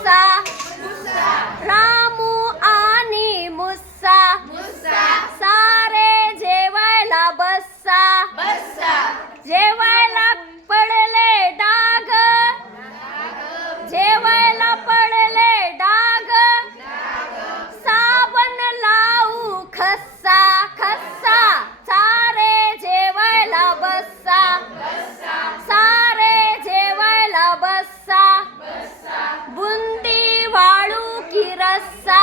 भुस्सा रामू आणि मुस्सा सारे जेवायला बस्सा जेवायला पडले डाग जेवायला पडले डाग साबण लावू खस्सा खस्सा सारे जेवायला बस्सा सारे जेवायला बस्सा बुंदी वाळू की रस्सा